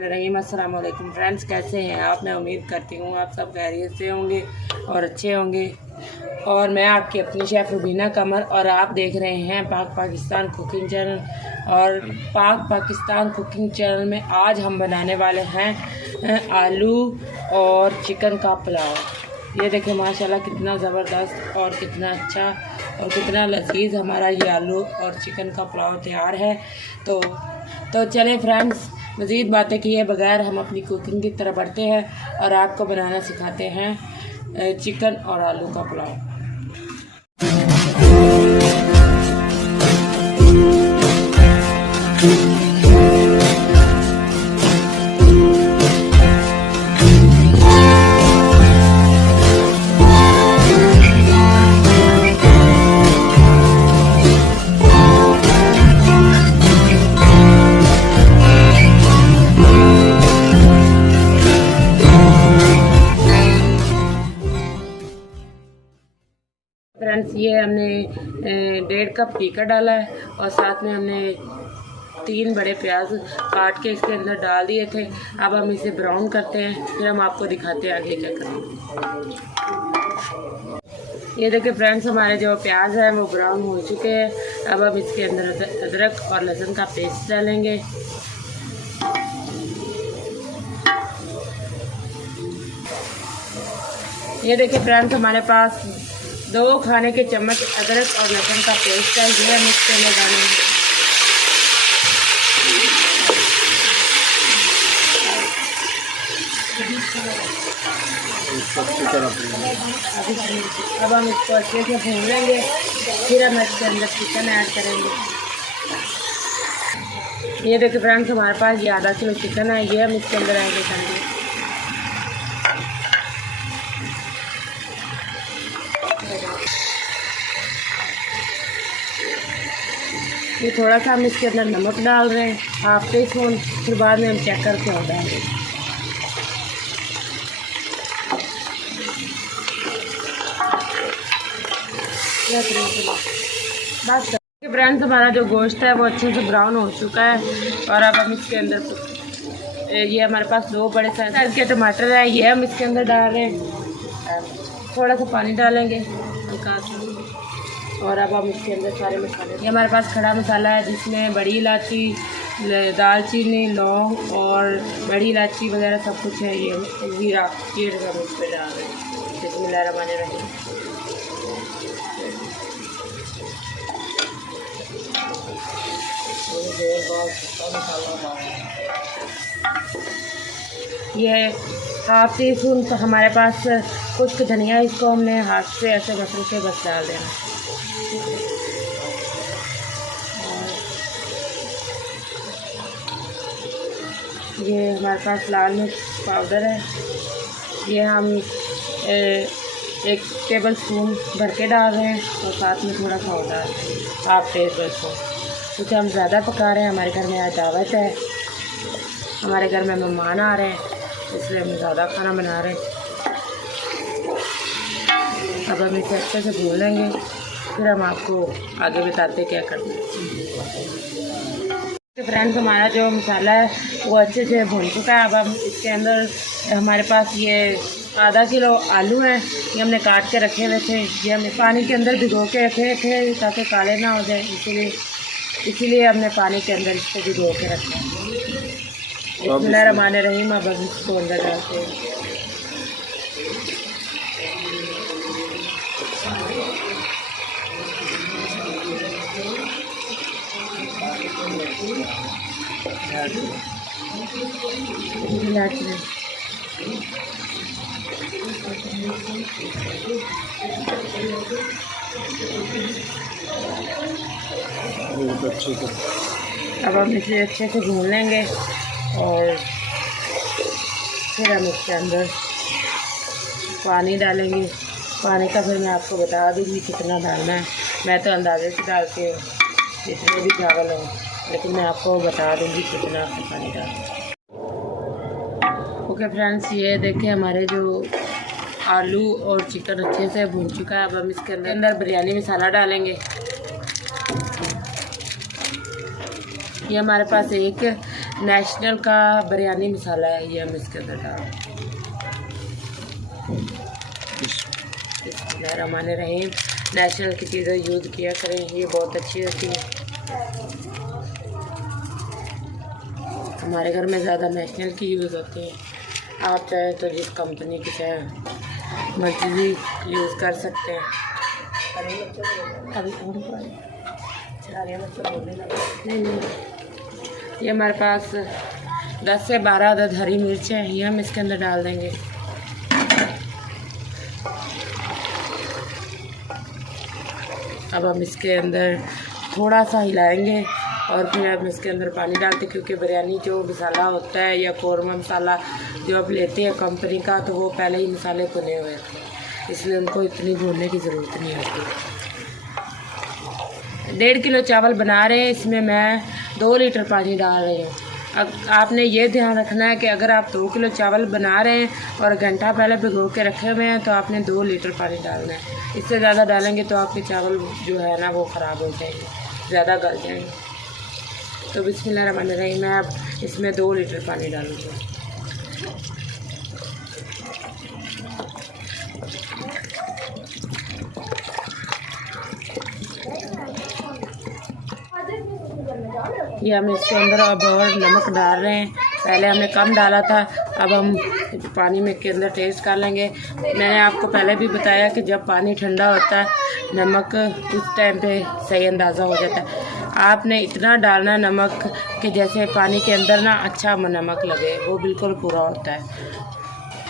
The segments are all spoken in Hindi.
रहीम अस्सलाम वालेकुम फ्रेंड्स, कैसे हैं आप। मैं उम्मीद करती हूँ आप सब खैरियत से होंगे और अच्छे होंगे। और मैं आपकी अपनी शेफ़ रुबीना कमर और आप देख रहे हैं पाकिस्तान कुकिंग चैनल। और पाकिस्तान कुकिंग चैनल में आज हम बनाने वाले हैं आलू और चिकन का पुलाव। ये देखें माशाल्लाह कितना ज़बरदस्त और कितना अच्छा और कितना लजीज हमारा ये आलू और चिकन का पुलाव तैयार है। तो चलें फ्रेंड्स, मज़ीद बातें किए बगैर हम अपनी कुकिंग की तरफ बढ़ते हैं और आपको बनाना सिखाते हैं चिकन और आलू का पुलाव। फ्रेंड्स, ये हमने 1.5 कप टीका डाला है और साथ में हमने 3 बड़े प्याज काट के इसके अंदर डाल दिए थे। अब हम इसे ब्राउन करते हैं, फिर हम आपको दिखाते हैं आगे क्या करेंगे। ये देखिए फ्रेंड्स, हमारे जो प्याज हैं वो ब्राउन हो चुके हैं। अब हम इसके अंदर अदरक और लहसुन का पेस्ट डालेंगे। ये देखिए फ्रेंड्स, हमारे पास 2 खाने के चम्मच अदरक और लहसुन का पेस्ट डाल दिया मिक्स करने डालेंगे। अब हम इसको अच्छे से भून लेंगे, फिर हम इसके अंदर चिकन ऐड करेंगे। ये देखिए फ्रेंड्स, हमारे पास ये आधा किलो चिकन है, ये हम इसके अंदर ऐड करेंगे। ये थोड़ा सा हम इसके अंदर नमक डाल रहे हैं, हाफ टी स्पून, फिर बाद में हम चेक करके और डालेंगे। बस फ्रेंड्स, हमारा जो गोश्त है वो अच्छे से ब्राउन हो चुका है। और अब हम इसके अंदर ये हमारे पास 2 बड़े साइज के टमाटर है, ये हम इसके अंदर डाल रहे हैं। थोड़ा सा पानी डालेंगे और अब हम इसके अंदर सारे मसाले, ये हमारे पास खड़ा मसाला है जिसमें बड़ी इलायची, दालचीनी, लौंग और बड़ी इलायची वगैरह सब कुछ है। ये जीरा हम इस पर डाल रहे हैं। बिस्मिल्लाहिर्रहमानिर्रहीम। ये हाफ टी स्पून तो हमारे पास कुछ धनिया, इसको हमने हाथ से ऐसे मसल के बस डाल देना। ये हमारे पास लाल मिर्च पाउडर है, ये हम 1 टेबल स्पून भर के डाल रहे हैं और साथ में थोड़ा सा और डाल रहे हैं, हाफ टेबल स्पून, क्योंकि हम ज़्यादा पका रहे हैं। हमारे घर में आज दावत है, हमारे घर में मेहमान आ रहे हैं, इसलिए हम ज़्यादा खाना बना रहे हैं। अब हम इसे अच्छे से भून लेंगे, फिर हम आपको आगे बताते क्या करना है। फ्रेंड्स, हमारा जो मसाला है वो अच्छे से भून चुका है। अब हम इसके अंदर हमारे पास ये आधा किलो आलू हैं, ये हमने काट के रखे हुए थे, ये हमने पानी के अंदर भिगो के रखे थे ताकि काले ना हो जाए, इसीलिए हमने पानी के अंदर इसको भिगो के रखा है। बिस्मिल्लाहिर्रहमानिर्रहीम। अब हम इसको अंदर डालते हैं। अब हम इसे अच्छे से भून लेंगे और फिर हम इसके अंदर पानी डालेंगे। पानी का फिर मैं आपको बता दूँगी कितना डालना है। मैं तो अंदाजे से डालती हूँ जितने भी चावल हो, लेकिन मैं आपको बता दूँगी कितना पानी डालना है। ओके फ्रेंड्स, ये देखें हमारे जो आलू और चिकन अच्छे से भून चुका है। अब हम इसके अंदर बिरयानी मसाला डालेंगे। ये हमारे पास 1 नेशनल का बिरयानी मसाला है, ये हम इसके अंदर डाल बिस्मिल्लाहिर्रहमानिर्रहीम। नेशनल की चीज़ें यूज़ किया करें, ये बहुत अच्छी होती है। हमारे घर में ज़्यादा नेशनल की यूज़ होती है। आप चाहे तो जिस कंपनी की चाहे मर्जी यूज़ कर सकते हैं। नहीं, ये हमारे पास 10 से 12 अदद हरी मिर्चें हैं, ये हम इसके अंदर डाल देंगे। अब हम इसके अंदर थोड़ा सा हिलाएंगे और फिर हम इसके अंदर पानी डालते, क्योंकि बिरयानी जो मसाला होता है या कौरमा मसाला जो आप लेते हैं कंपनी का, तो वो पहले ही मसाले भुने हुए थे, इसलिए उनको इतनी भूनने की ज़रूरत नहीं होती। 1.5 किलो चावल बना रहे हैं, इसमें मैं 2 लीटर पानी डाल रही हूँ। अब आपने ये ध्यान रखना है कि अगर आप 2 किलो चावल बना रहे हैं और घंटा पहले भिगो के रखे हुए हैं, तो आपने 2 लीटर पानी डालना है। इससे ज़्यादा डालेंगे तो आपके चावल जो है ना वो ख़राब हो जाएंगे, ज़्यादा गल जाएंगे। तो बिस्मिल्लाहिर्रहमानिर्रहीम, मैं अब इसमें 2 लीटर पानी डालूँगी। ये हम इसके अंदर अब और नमक डाल रहे हैं। पहले हमने कम डाला था, अब हम पानी में के अंदर टेस्ट कर लेंगे। मैंने आपको पहले भी बताया कि जब पानी ठंडा होता है नमक उस टाइम पे सही अंदाज़ा हो जाता है। आपने इतना डालना है नमक कि जैसे पानी के अंदर ना अच्छा नमक लगे, वो बिल्कुल पूरा होता है।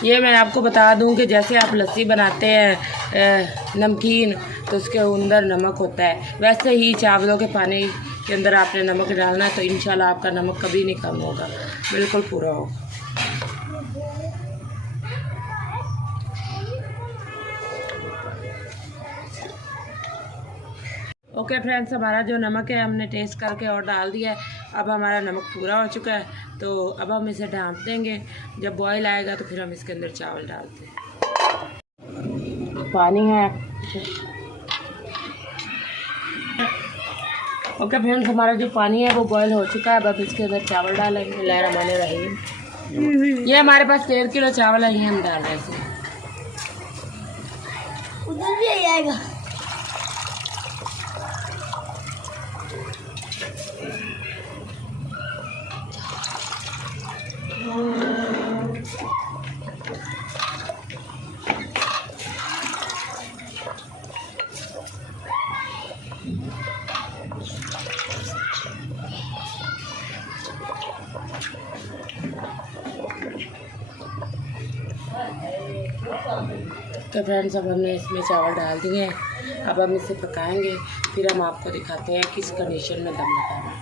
ये मैं आपको बता दूं कि जैसे आप लस्सी बनाते हैं नमकीन, तो उसके अंदर नमक होता है, वैसे ही चावलों के पानी के अंदर आपने नमक डालना है, तो इंशाल्लाह आपका नमक कभी नहीं कम होगा, बिल्कुल पूरा होगा। ओके फ्रेंड्स, हमारा जो नमक है हमने टेस्ट करके और डाल दिया है। अब हमारा नमक पूरा हो चुका है, तो अब हम इसे ढाँप देंगे। जब बॉयल आएगा तो फिर हम इसके अंदर चावल डालते हैं। पानी है। ओके फ्रेंड्स, हमारा जो पानी है वो बॉयल हो चुका है। अब इसके अंदर चावल डालेंगे। बिस्मिल्लाहिर्रहमानिर्रहीम। ये हमारे पास 1.5 किलो चावल है, ये हम डाल रहे हैं। उधर भी आएगा। तो फ्रेंड्स, अब हमने इसमें चावल डाल दिए हैं। अब हम इसे पकाएंगे, फिर हम आपको दिखाते हैं किस कंडीशन में दम लगाना है।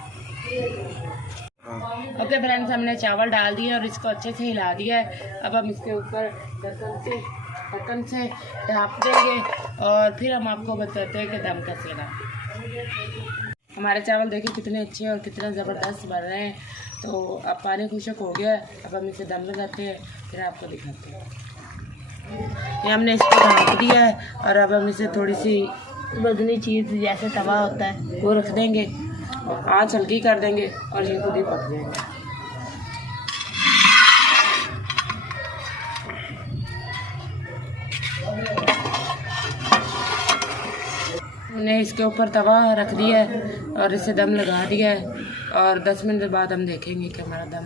ओके फ्रेंड्स, हमने चावल डाल दिए और इसको अच्छे से हिला दिया है। अब हम इसके ऊपर ढक्कन से ढाँप देंगे और फिर हम आपको बताते हैं कि दम कैसे लगाना। हमारे चावल देखिए कितने अच्छे और कितने ज़बरदस्त बन रहे हैं। तो अब पानी खुशक हो गया है, अब हम इसे दम लगाते हैं, फिर आपको दिखाते हैं। ये हमने इसको ढाँप दिया है और अब हम इसे थोड़ी सी वजनी चीज़ जैसे तवा होता है वो रख देंगे और आँच हल्की कर देंगे और ये खुद ही पक जाएंगे। हमने इसके ऊपर तवा रख दिया है और इसे दम लगा दिया है और 10 मिनट बाद हम देखेंगे कि हमारा दम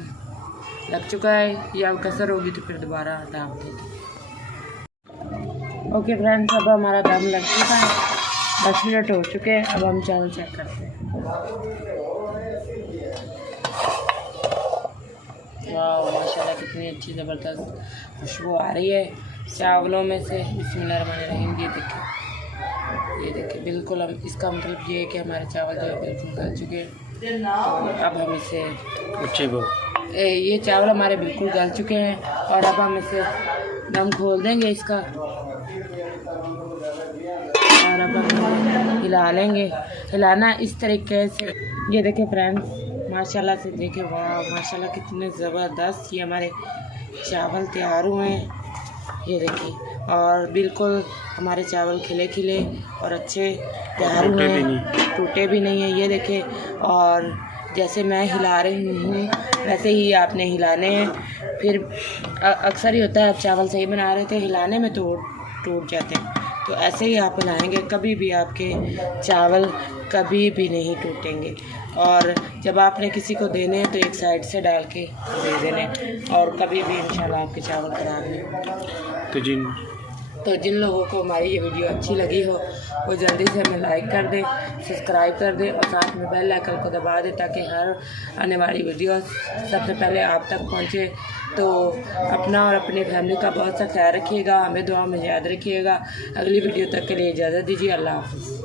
लग चुका है या कसर होगी तो फिर दोबारा ढाँप देंगे। ओके फ्रेंड्स, अब हमारा दम लग चुका है, 10 मिनट हो चुके हैं। अब हम चावल चेक करते हैं। वाह, माशाल्लाह कितनी अच्छी ज़बरदस्त खुशबू आ रही है चावलों में से। बिस्मिल्लाहिर्रहमानिर्रहीम। ये देखिए बिल्कुल, हम इसका मतलब ये है कि हमारे चावल जो है बिल्कुल गल चुके हैं। तो अब हम इसे ये चावल हमारे बिल्कुल गल चुके हैं और अब हम इसे दम खोल देंगे इसका और अब हम हिला लेंगे। हिलाना इस तरीके से। ये देखिए फ्रेंड्स, माशाल्लाह से देखिए, वाह माशाल्लाह कितने ज़बरदस्त ये हमारे चावल तैयार हुए हैं। ये देखिए, और बिल्कुल हमारे चावल खिले खिले और अच्छे तैयार हुए हैं, टूटे भी नहीं हैं। ये देखिए, और जैसे मैं हिला रही हूँ वैसे ही आपने हिलाने हैं। फिर अक्सर ही होता है आप चावल सही बना रहे थे, हिलाने में तो टूट जाते हैं, तो ऐसे ही आप हिलाएंगे, कभी भी आपके चावल कभी भी नहीं टूटेंगे। और जब आपने किसी को देने हैं तो एक साइड से डाल के दे देने, और कभी भी इंशाल्लाह आपके चावल ख़राब नहीं होंगे। तो जिन लोगों को हमारी ये वीडियो अच्छी लगी हो वो जल्दी से हमें लाइक कर दें, सब्सक्राइब कर दें और साथ में बेल आइकन को दबा दें ताकि हर आने वाली वीडियो सबसे पहले आप तक पहुंचे। तो अपना और अपनी फैमिली का बहुत सा ख्याल रखिएगा, हमें दुआ में याद रखिएगा। अगली वीडियो तक के लिए इजाज़त दीजिए। अल्लाह हाफ़िज़।